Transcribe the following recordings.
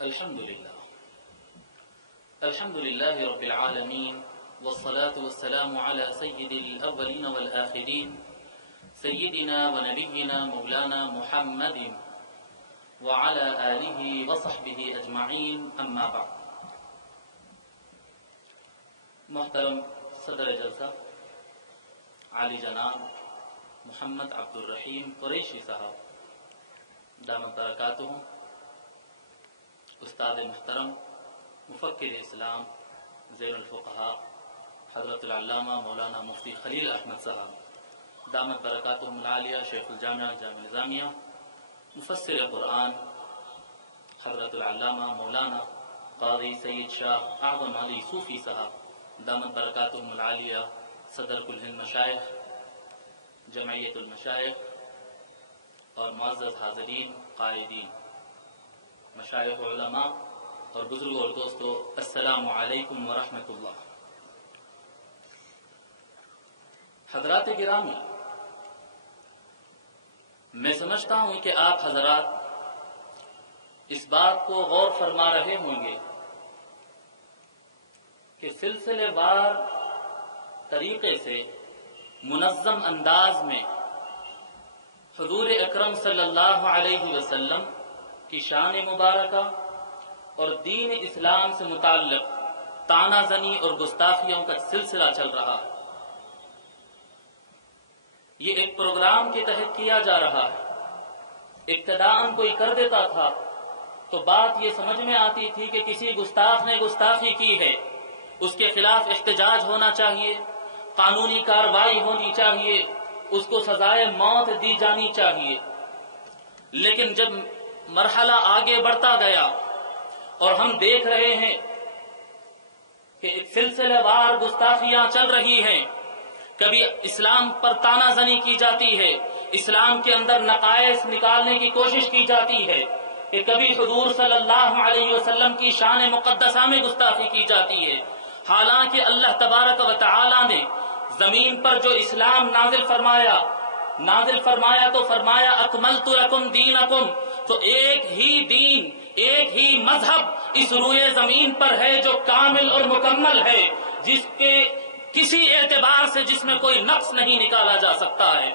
الحمد لله رب العالمين والصلاة والسلام على سيد الأولين والآخرين سيدنا ونبينا مولانا محمد وعلى آله وصحبه أجمعين أما بعد. محترم صدر جلسہ عالی جناب محمد عبد الرحیم قریشی صاحب دامت برکاتہم، استاد محترم مفکر اسلام زین الفقہاء حضرت العلامہ مولانا مفتی خلیل احمد صاحب دامت برکاتہم العالیہ، شیخ الجامعہ جامعہ نظامیہ، مفسر قرآن حضرت العلامہ مولانا قاضی سید شاہ اعظم علی صوفی صاحب دامت برکاتہم العالیہ، صدر کل ہند مشائخ، جمعیت المشائخ اور معزز حاضرین، قائدین، مشائخ علماء اور بزرگوں اور دوستو، السلام علیکم ورحمۃ اللہ. حضرات گرامی، میں سمجھتا ہوں کہ آپ حضرات اس بات کو غور فرما رہے ہوں گے کہ سلسلے وار طریقے سے منظم انداز میں حضور اکرم صلی اللہ علیہ وسلم کی شان مبارکہ اور دین اسلام سے متعلق طعنہ زنی اور گستاخیوں کا سلسلہ چل رہا ہے. یہ ایک پروگرام کے تحت کیا جا رہا ہے. ابتداءً کوئی کر دیتا تھا تو بات یہ سمجھ میں آتی تھی کہ کسی گستاخ نے گستاخی کی ہے، اس کے خلاف احتجاج ہونا چاہیے، قانونی کارروائی ہونی چاہیے، اس کو سزائے موت دی جانی چاہیے. لیکن جب مرحلہ آگے بڑھتا گیا اور ہم دیکھ رہے ہیں کہ سلسلے وار گستاخیاں چل رہی ہیں، کبھی اسلام پر طعنہ زنی کی جاتی ہے، اسلام کے اندر نقائص نکالنے کی کوشش کی جاتی ہے، کہ کبھی حضور صلی اللہ علیہ وسلم کی شان مقدسہ میں گستاخی کی جاتی ہے. حالانکہ اللہ تبارک و تعالی نے زمین پر جو اسلام نازل فرمایا تو فرمایا اکملت لکم دینکم، تو ایک ہی دین، ایک ہی مذہب اس روئے زمین پر ہے جو کامل اور مکمل ہے، جس کے کسی اعتبار سے جس میں کوئی نقص نہیں نکالا جا سکتا ہے.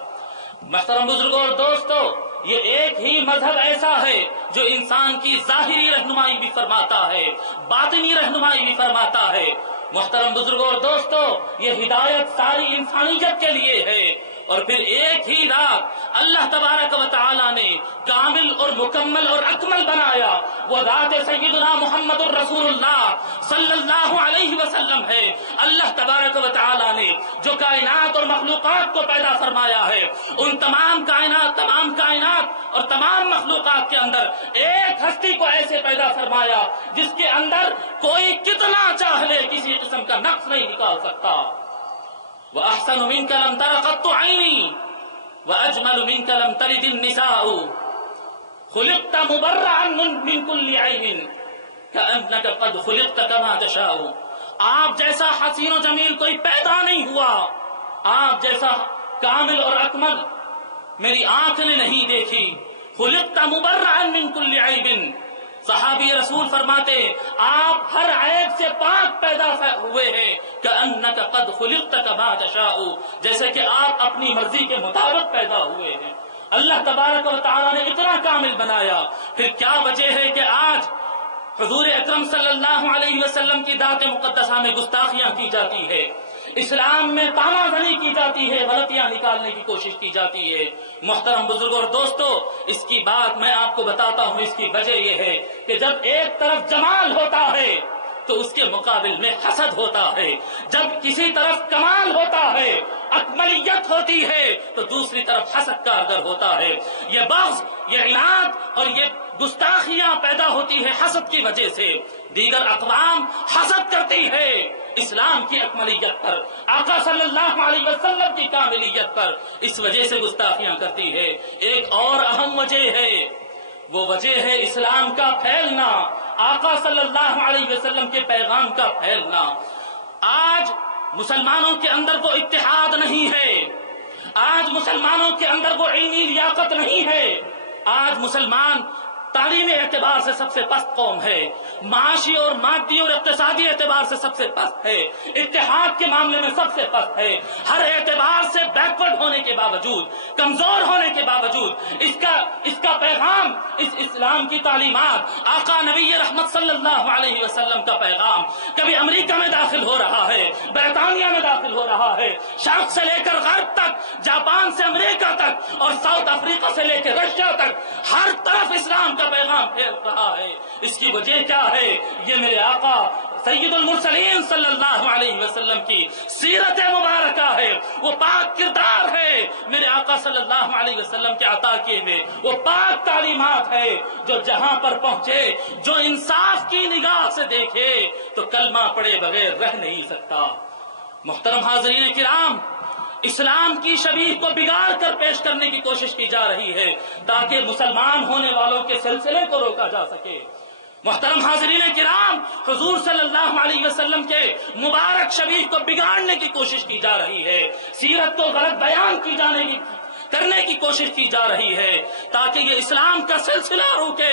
محترم بزرگوں اور دوستو، یہ ایک ہی مذہب ایسا ہے جو انسان کی ظاہری رہنمائی بھی فرماتا ہے، باطنی رہنمائی بھی فرماتا ہے. محترم بزرگوں اور دوستو، یہ ہدایت ساری انسانیت کے لیے ہے. اور پھر ایک ہی رات اللہ تبارک و تعالی نے کامل اور مکمل اور اکمل بنایا، وہ ذات سیدنا محمد الرسول اللہ صلی اللہ علیہ وسلم ہے. اللہ تبارک و تعالی نے جو کائنات اور مخلوقات کو پیدا فرمایا ہے، ان تمام کائنات اور تمام مخلوقات کے اندر ایک ہستی کو ایسے پیدا فرمایا جس کے اندر کوئی کتنا چاہ لے کسی قسم کا نقص نہیں نکال سکتا. وَأَحْسَنُ مِنْكَ لَمْ تَرَ قَطُّ عَيْنِي وَأَجْمَلُ مِنْكَ لَمْ تَلِدِ النِّسَاءُ خُلِقْتَ مُبَرَّعًا مِنْ كُلِّ عَيْبٍ كَأَنَّكَ قَدْ خُلِقْتَ كَمَا تَشَاءُ. آپ جیسا حسین و جمیل کوئی پیدا نہیں ہوا، آپ جیسا کامل اور اکمل میری آنکھ نے نہیں دیکھی. خُلِقْتَ مُبَرَّعًا مِنْ كُلِّ عَيْبٍ. صحابی رسول فرماتے آپ ہر عیب سے پاک پیدا ہوئے ہیں. كَأَنَّكَ قَدْ خُلِقْتَ كَمَا تَشَاءُ، جیسے کہ آپ اپنی مرضی کے مطابق پیدا ہوئے ہیں. اللہ تبارک و تعالی نے اتنا کامل بنایا، پھر کیا وجہ ہے کہ آج حضور اکرم صلی اللہ علیہ وسلم کی ذات مقدسہ میں گستاخیاں کی جاتی ہے، اسلام میں طعنہ زنی کی جاتی ہے، غلطیاں نکالنے کی کوشش کی جاتی ہے؟ محترم بزرگوں اور دوستو، اس کی بات میں آپ کو بتاتا ہوں. اس کی وجہ یہ ہے کہ جب ایک طرف جمال ہوتا ہے تو اس کے مقابل میں حسد ہوتا ہے، جب کسی طرف کمال ہوتا ہے، اکملیت ہوتی ہے، تو دوسری طرف حسد کارگر ہوتا ہے. یہ بغض، یہ عناد اور یہ گستاخیاں پیدا ہوتی ہے حسد کی وجہ سے. دیگر اقوام حسد کرتی ہے اسلام کی اکملیت پر، آقا صلی اللہ علیہ وسلم کی کاملیت پر، اس وجہ سے گستاخیاں کرتی ہے. ایک اور اہم وجہ ہے، وہ وجہ ہے اسلام کا پھیلنا، آقا صلی اللہ علیہ وسلم کے پیغام کا پھیلنا. آج مسلمانوں کے اندر وہ اتحاد نہیں ہے، آج مسلمانوں کے اندر وہ علمی لیاقت نہیں ہے. آج مسلمان تعلیمی اعتبار سے سب سے پست قوم ہے، معاشی اور مادی اور اقتصادی اعتبار سے سب سے پست ہے، اتحاد کے معاملے میں سب سے پست ہے، ہر اعتبار سے بیکورڈ ہونے کے باوجود، کمزور ہونے کے باوجود اس کا پیغام، اس اسلام کی تعلیمات، آقا نبی رحمت صلی اللہ علیہ وسلم کا پیغام کبھی امریکہ میں داخل ہو رہا ہے، برطانیہ میں داخل ہو رہا ہے، شرق سے لے کر غرب تک، جاپان سے امریکہ تک اور ساؤتھ افریقہ سے لے کے رشیا تک، ہر طرف اسلام کا پیغام پھیل رہا ہے۔ اس کی وجہ کیا ہے؟ یہ میرے آقا سید المرسلین صلی اللہ علیہ وسلم کی سیرت مبارکہ ہے، وہ پاک کردار ہے، میرے آقا صلی اللہ علیہ وسلم کے عطا کیے ہوئے وہ پاک تعلیمات ہے، جو جہاں پر پہنچے، جو انصاف کی نگاہ سے دیکھے تو کلمہ پڑے بغیر رہ نہیں سکتا۔ محترم حاضرین کرام، اسلام کی شبیہ کو بگاڑ کر پیش کرنے کی کوشش کی جا رہی ہے تاکہ مسلمان ہونے والوں کے سلسلے کو روکا جا سکے۔ محترم حاضرین کرام، حضور صلی اللہ علیہ وسلم کے مبارک شبیہ کو بگاڑنے کی کوشش کی جا رہی ہے، سیرت کو غلط بیان کرنے کی کوشش کی جا رہی ہے تاکہ یہ اسلام کا سلسلہ روکے،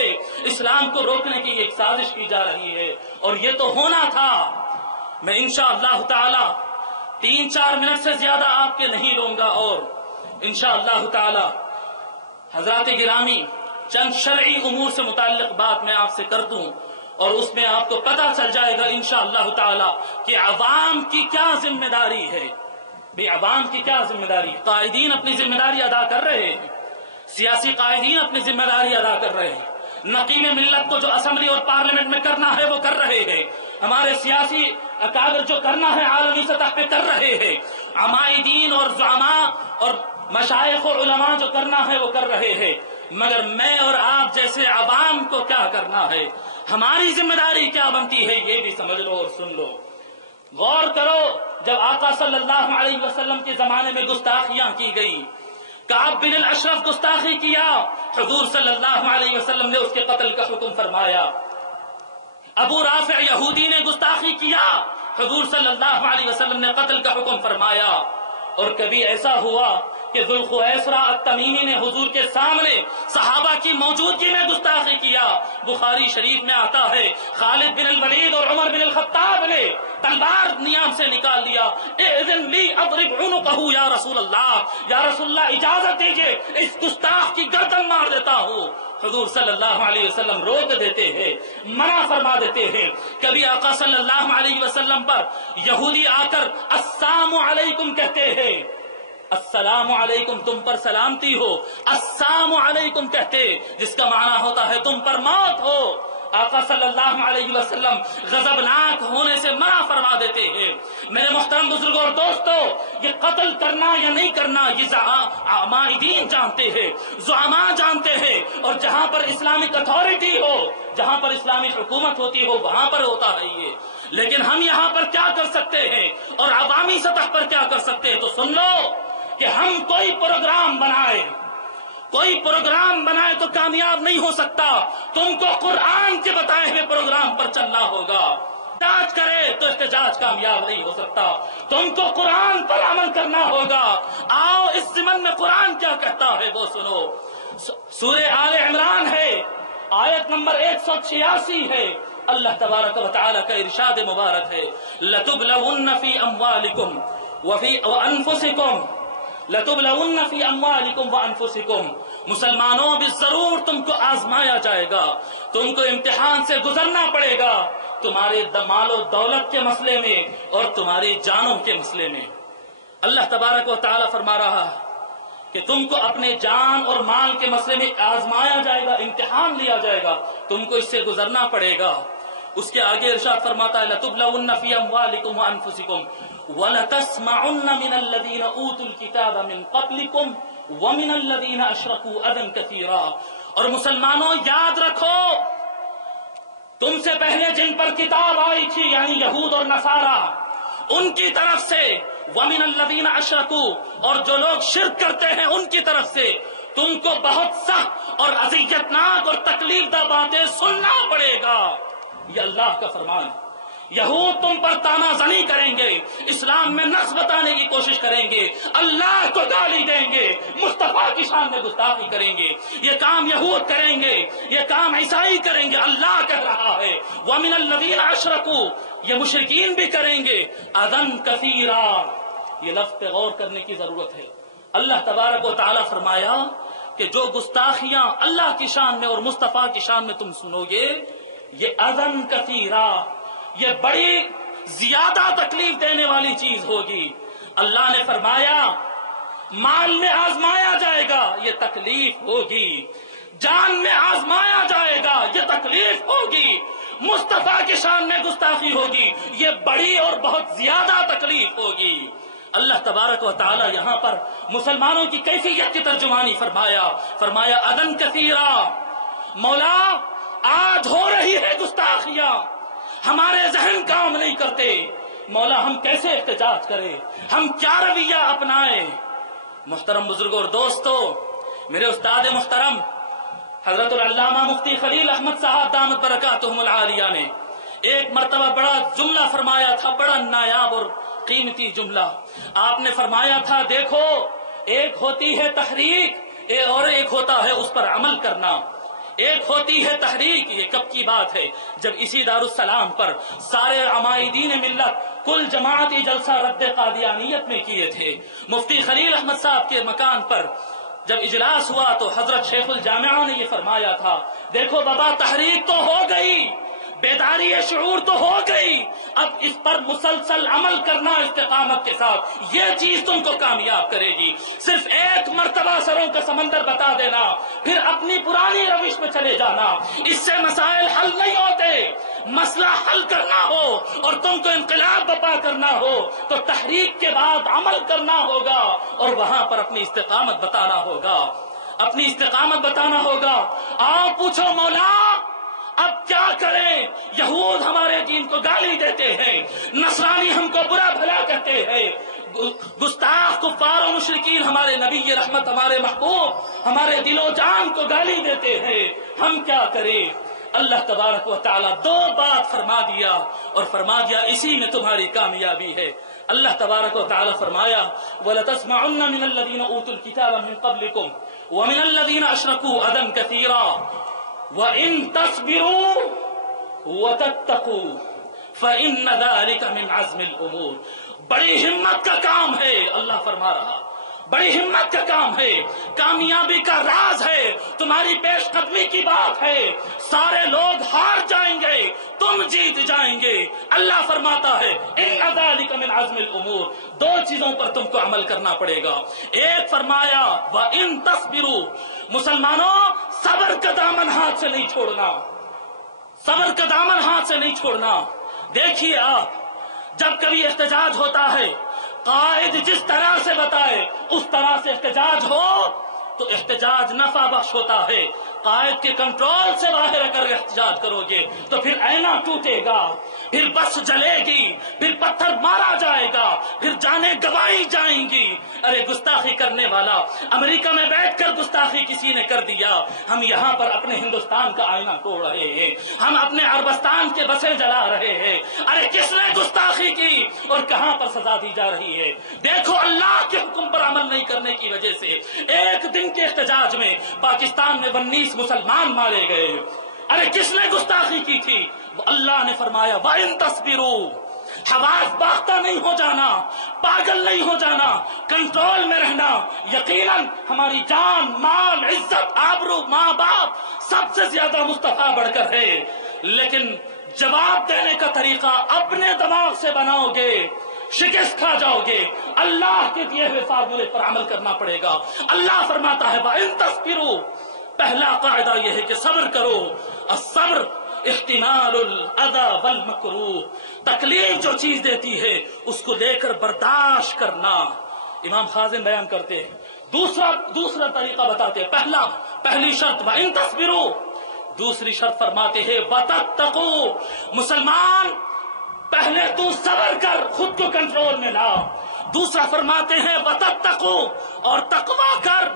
اسلام کو روکنے کی ایک سازش کی جا رہی ہے، اور یہ تو ہونا تھا۔ میں انشاءاللہ تعالی 3-4 منٹ سے زیادہ آپ کے نہیں لوں گا، اور انشاءاللہ تعالی حضرات گرامی چند شرعی امور سے متعلق بات میں آپ سے کر دوں، اور اس میں آپ کو پتہ چل جائے گا انشاءاللہ تعالی کہ عوام کی کیا ذمہ داری ہے۔ عوام کی کیا ذمہ داری؟ قائدین اپنی ذمہ داری ادا کر رہے ہیں، سیاسی قائدین اپنی ذمہ داری ادا کر رہے ہیں، نقیم ملت کو جو اسمبلی اور پارلیمنٹ میں کرنا ہے وہ کر رہے ہیں، ہمارے سیاسی اکابر جو کرنا ہے عالمی سطح پہ کر رہے ہیں، عمائدین اور زعماء اور مشائخ و علماء جو کرنا ہے وہ کر رہے ہیں، مگر میں اور آپ جیسے عوام کو کیا کرنا ہے، ہماری ذمہ داری کیا بنتی ہے، یہ بھی سمجھ لو اور سن لو۔ غور کرو، جب آقا صلی اللہ علیہ وسلم کے زمانے میں گستاخیاں کی گئی، کعب بن الاشرف گستاخی کیا، حضور صلی اللہ علیہ وسلم نے اس کے قتل کا حکم فرمایا۔ ابو رافع یہودی نے گستاخی کیا، حضور صلی اللہ علیہ وسلم نے قتل کا حکم فرمایا۔ اور کبھی ایسا ہوا کہ ذوالخویسرہ التمیمی نے حضور کے سامنے صحابہ کی موجودگی میں گستاخی کیا۔ بخاری شریف میں آتا ہے خالد بن الولید اور عمر بن الخطاب نے تلوار نیام سے نکال لیا، اذن لی اضرب عنقہ یا رسول اللہ اجازت دیجئے اس گستاخ کی گردن مار دیتا ہوں۔ حضور صلی اللہ علیہ وسلم روک دیتے ہیں، منع فرما دیتے ہیں۔ کبھی آقا صلی اللہ علیہ وسلم پر یہودی آ کر السلام علیکم کہتے ہیں، السلام علیکم تم پر سلامتی ہو، السلام علیکم کہتے جس کا معنی ہوتا ہے تم پر موت ہو۔ آقا صلی اللہ علیہ وسلم غضبناک ہونے سے منع فرما دیتے ہیں۔ میرے محترم بزرگوں اور دوستو، یہ قتل کرنا یا نہیں کرنا یہ عمائدین جانتے ہیں، زعماء جانتے ہیں، اور جہاں پر اسلامک اتھارٹی ہو، جہاں پر اسلامی حکومت ہوتی ہو وہاں پر ہوتا ہے یہ۔ لیکن ہم یہاں پر کیا کر سکتے ہیں اور عوامی سطح پر کیا کر سکتے ہیں؟ تو سن لو کہ ہم کوئی پروگرام بنائے تو کامیاب نہیں ہو سکتا، تم کو قرآن کے بتائے ہوئے پروگرام پر چلنا ہوگا۔ احتجاج کرے تو احتجاج کامیاب نہیں ہو سکتا، تم کو قرآن پر عمل کرنا ہوگا۔ آؤ اس ضمن میں قرآن کیا کہتا ہے وہ سنو۔ سورہ آل عمران ہے، آیت نمبر 186 ہے، اللہ تبارک و تعالی کا ارشاد مبارک ہے، لَتُبْلَوُنَّ فِي أَمْوَالِكُمْ وَأَنفُسِكُمْ لَتُبْلَوُنَّ فِي أَمْوَالِكُمْ وَأَنفُسِكُمْ، مسلمانوں بھی ضرور تم کو آزمایا جائے گا، تم کو امتحان سے گزرنا پڑے گا، تمہارے مال و دولت کے مسئلے میں اور تمہاری جانوں کے مسئلے میں۔ اللہ تبارک و تعالی فرما رہا ہے کہ تم کو اپنے جان اور مال کے مسئلے میں آزمایا جائے گا، امتحان لیا جائے گا، تم کو اس سے گزرنا پڑے گا۔ اس کے آگے ارشاد فرماتا ہے لَتُبْلَوُنَّ فِي أَمْوَالِكُمْ وَأَنفُسِكُمْ وَلَتَسْمَعُنَّ مِنَ الَّذِينَ أُوتُوا الْكِتَابَ مِنْ قَبْلِكُمْ وَمِنَ الَّذِينَ أَشْرَكُوا أَذًى كَثِيرًا، اور مسلمانوں یاد رکھو تم سے پہلے جن پر کتاب آئی تھی یعنی یہود اور نصارہ، ان کی طرف سے وَمِنَ الَّذِينَ أَشْرَكُوا، اور جو لوگ شرک کرتے ہیں ان کی طرف سے تم کو بہت سخت اور اذیتناک اور تکلیف دہ باتیں سننا پڑے گا۔ یہ اللہ کا فرمان ہے، یہود تم پر تانا زنی کریں گے، اسلام میں نقص بتانے کی کوشش کریں گے، اللہ کو گالی دیں گے، مصطفیٰ کی شان میں گستاخی کریں گے۔ یہ کام یہود کریں گے، یہ کام عیسائی کریں گے۔ اللہ کہہ رہا ہے وَمِنَ الَّذِينَ أَشْرَكُوا، یہ مشرکین بھی کریں گے، اذًا کثیرا۔ یہ لفظ پہ غور کرنے کی ضرورت ہے۔ اللہ تبارک و تعالیٰ فرمایا کہ جو گستاخیاں اللہ کی شان میں اور مصطفیٰ کی شان میں تم سنو گے، یہ اذًا کثیرا، یہ بڑی زیادہ تکلیف دینے والی چیز ہوگی۔ اللہ نے فرمایا مال میں آزمایا جائے گا، یہ تکلیف ہوگی، جان میں آزمایا جائے گا، یہ تکلیف ہوگی، مصطفیٰ کی شان میں گستاخی ہوگی، یہ بڑی اور بہت زیادہ تکلیف ہوگی۔ اللہ تبارک و تعالی یہاں پر مسلمانوں کی کیفیت کی ترجمانی فرمایا اذًا کثیرا۔ مولا آج ہو رہی ہے گستاخیاں، ہمارے ذہن کام نہیں کرتے، مولا ہم کیسے احتجاج کریں، ہم کیا رویہ اپنائیں؟ محترم بزرگوں اور دوستو، میرے استاد محترم حضرت العلامہ مفتی خلیل احمد صاحب دامت برکاتہم العالیہ نے ایک مرتبہ بڑا جملہ فرمایا تھا، بڑا نایاب اور قیمتی جملہ۔ آپ نے فرمایا تھا دیکھو، ایک ہوتی ہے تحریک اور ایک ہوتا ہے اس پر عمل کرنا۔ ایک ہوتی ہے تحریک، یہ کب کی بات ہے؟ جب اسی دارالسلام پر سارے عمائدین ملت کل جماعتی جلسہ رد قادیانیت میں کیے تھے۔ مفتی خلیل احمد صاحب کے مکان پر جب اجلاس ہوا تو حضرت شیخ الجامعہ نے یہ فرمایا تھا دیکھو بابا، تحریک تو ہو گئی، بیداری شعور تو ہو گئی، اب اس پر مسلسل عمل کرنا استقامت کے ساتھ، یہ چیز تم کو کامیاب کرے گی۔ صرف ایک مرتبہ سروں کا سمندر بتا دینا، پھر اپنی پرانی روش میں چلے جانا، اس سے مسائل حل نہیں ہوتے۔ مسئلہ حل کرنا ہو اور تم کو انقلاب برپا کرنا ہو تو تحریک کے بعد عمل کرنا ہوگا اور وہاں پر اپنی استقامت بتانا ہوگا، اپنی استقامت بتانا ہوگا۔ آپ پوچھو مولا اب کیا کریں؟ یہود ہمارے دین کو گالی دیتے ہیں، نصرانی ہم کو برا بھلا کہتے ہیں، گستاخ کفار و مشرکین ہمارے نبی رحمت، ہمارے محبوب، ہمارے دل و جان کو گالی دیتے ہیں، ہم کیا کریں؟ اللہ تبارک و تعالیٰ دو بات فرما دیا اور فرما دیا اسی میں تمہاری کامیابی ہے۔ اللہ تبارک و تعالیٰ فرمایا وَلَتَسْمَعُنَّ مِنَ الَّذِينَ أُوتُوا الْكِتَابَ مِن قَبْلِكُمْ وَمِنَ الَّذِينَ أَشْرَكُوا أَذًى كَثِيرًا وَإِن تَصْبِرُوا وَتَتَّقُوا فَإِنَّ ذَلِكَ مِنْ عَزْمِ الْأُمُورِ۔ بڑی ہمت کا کام ہے، اللہ فرما رہا، بڑی ہمت کا کام ہے، کامیابی کا راز ہے، تمہاری پیش قدمی کی بات ہے۔ سارے لوگ ہار جائیں گے، تم جیت جائیں گے۔ اللہ فرماتا ہے ان ذالک من عزم الامور، دو چیزوں پر تم کو عمل کرنا پڑے گا۔ ایک فرمایا وَإِن تَصْبِرُوا، مسلمانوں صبر کا دامن ہاتھ سے نہیں چھوڑنا، صبر کا دامن ہاتھ سے نہیں چھوڑنا۔ دیکھیے آپ، جب کبھی احتجاج ہوتا ہے، قائد جس طرح سے بتائے اس طرح سے احتجاج ہو تو احتجاج نفع بخش ہوتا ہے۔ قائد کے کنٹرول سے باہر اگر احتجاج کرو گے تو پھر آئینہ ٹوٹے گا، پھر بس جلے گی، پھر پتھر مارا جائے گا، پھر جانیں گوائی جائیں گی۔ ارے گستاخی کرنے والا، امریکہ میں بیٹھ کر گستاخی کسی نے کر دیا، ہم یہاں پر اپنے ہندوستان کا آئینہ توڑ رہے ہیں، ہم اپنے عربستان کے بسیں جلا رہے ہیں۔ ارے کس نے گستاخی کی اور کہاں پر سزا دی جا رہی ہے؟ دیکھو اللہ کے حکم پر عمل نہیں کرنے کی وجہ سے ایک دن کے احتجاج میں پاکستان میں 19 مسلمان مارے گئے۔ ارے کس نے گستاخی کی تھی؟ وہ اللہ نے فرمایا وَإِن تَصْبِرُوا، حواس باختہ نہیں ہو جانا، پاگل نہیں ہو جانا، کنٹرول میں رہنا۔ یقیناً ہماری جان، مال، عزت، آبرو، ماں باپ سب سے زیادہ مصطفیٰ بڑھ کر ہے، لیکن جواب دینے کا طریقہ اپنے دماغ سے بناؤ گے، شکست کھا جاؤ گے۔ اللہ کے دیے ہوئے فارمولے پر عمل کرنا پڑے گا۔ اللہ فرماتا ہے وَإِن تَصْبِرُوا، پہلا قاعدہ یہ ہے کہ صبر کرو۔ الصبر احتمال الاذى والمکروہ، تکلیف جو چیز دیتی ہے اس کو لے کر برداشت کرنا۔ امام خازن بیان کرتے ہیں، دوسرا طریقہ بتاتے ہیں۔ پہلی شرط وَإِن تَصْبِرُوا، دوسری شرط فرماتے ہیں وَتَتَّقُوا، مسلمان پہلے تو صبر کر، خود کو کنٹرول میں لا۔ دوسرا فرماتے ہیں وَتَتَّقُوا، اور تقویٰ کر،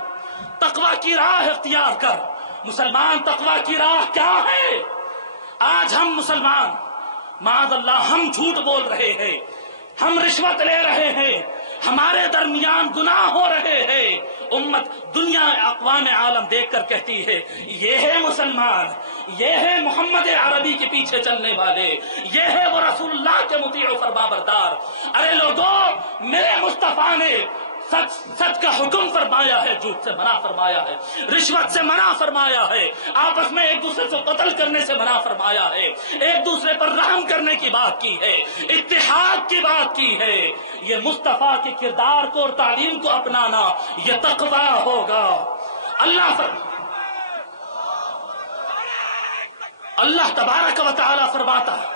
تقویٰ کی راہ اختیار کر۔ مسلمان تقویٰ کی راہ کیا ہے؟ آج ہم مسلمان معاذ اللہ ہم جھوٹ بول رہے ہیں، ہم رشوت لے رہے ہیں، ہمارے درمیان گناہ ہو رہے ہیں، امت دنیا اقوام عالم دیکھ کر کہتی ہے یہ ہے مسلمان، یہ ہے محمد عربی کے پیچھے چلنے والے، یہ ہے وہ رسول اللہ کے مطیع و فرما بردار۔ ارے لوگوں، میرے مصطفیٰ نے سچ کا حکم فرمایا ہے، جھوٹ سے منع فرمایا ہے، رشوت سے منع فرمایا ہے، آپس میں ایک دوسرے کو قتل کرنے سے منع فرمایا ہے، ایک دوسرے پر رحم کرنے کی بات کی ہے، اتحاد کی بات کی ہے۔ یہ مصطفیٰ کے کردار کو اور تعلیم کو اپنانا یہ تقویٰ ہوگا۔ اللہ تبارک و تعالی فرماتا ہے،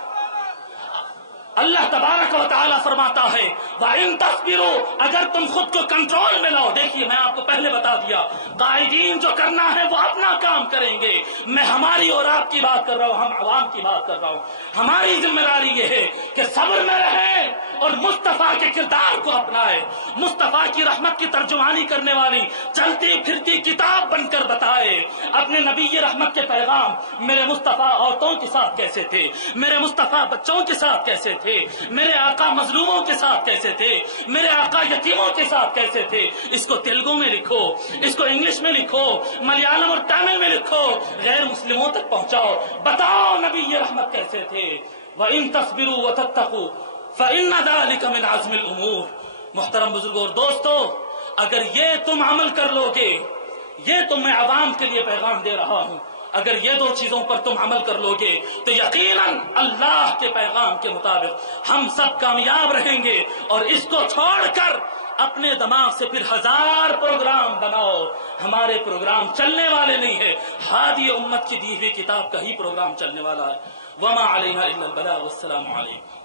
اللہ تبارک و تعالی فرماتا ہے وَإِن تَصْبِرُوا، اگر تم خود کو کنٹرول میں لاؤ۔ دیکھیے میں آپ کو پہلے بتا دیا، قائدین جو کرنا ہے وہ اپنا کام کریں گے، میں ہماری اور آپ کی بات کر رہا ہوں، ہم عوام کی بات کر رہا ہوں۔ ہماری ذمہ داری یہ ہے کہ صبر میں رہیں اور مصطفیٰ کے کردار کو اپنائے، مصطفیٰ کی رحمت کی ترجمانی کرنے والی چلتی پھرتی کتاب بن کر بتائے اپنے نبی رحمت کے پیغام۔ میرے مصطفیٰ عورتوں کے ساتھ کیسے تھے، میرے مصطفیٰ بچوں کے ساتھ کیسے تھے، میرے آقا مظلوموں کے ساتھ کیسے تھے، میرے آقا یتیموں کے ساتھ کیسے تھے۔ اس کو تیلگو میں لکھو، اس کو انگلش میں لکھو، ملیالم اور تامل میں لکھو، غیر مسلموں تک پہنچاؤ، بتاؤ نبی رحمت کیسے تھے۔ وَإِن تَصْبِرُوا وَتَتَّقُوا فَإِنَّ ذَلِكَ مِنْ عَزْمِ الْأُمُورِ۔ محترم بزرگوں اور دوستو، اگر یہ تم عمل کر لو گے، یہ تو میں عوام کے لیے پیغام دے رہا ہوں، اگر یہ دو چیزوں پر تم عمل کر لو گے تو یقیناً اللہ کے پیغام کے مطابق ہم سب کامیاب رہیں گے۔ اور اس کو چھوڑ کر اپنے دماغ سے پھر 1000 پروگرام بناؤ، ہمارے پروگرام چلنے والے نہیں ہے، ہادی امت کی دی ہوئی کتاب کا ہی پروگرام چلنے والا ہے۔ وما علینا الا البلاغ، والسلام علیکم۔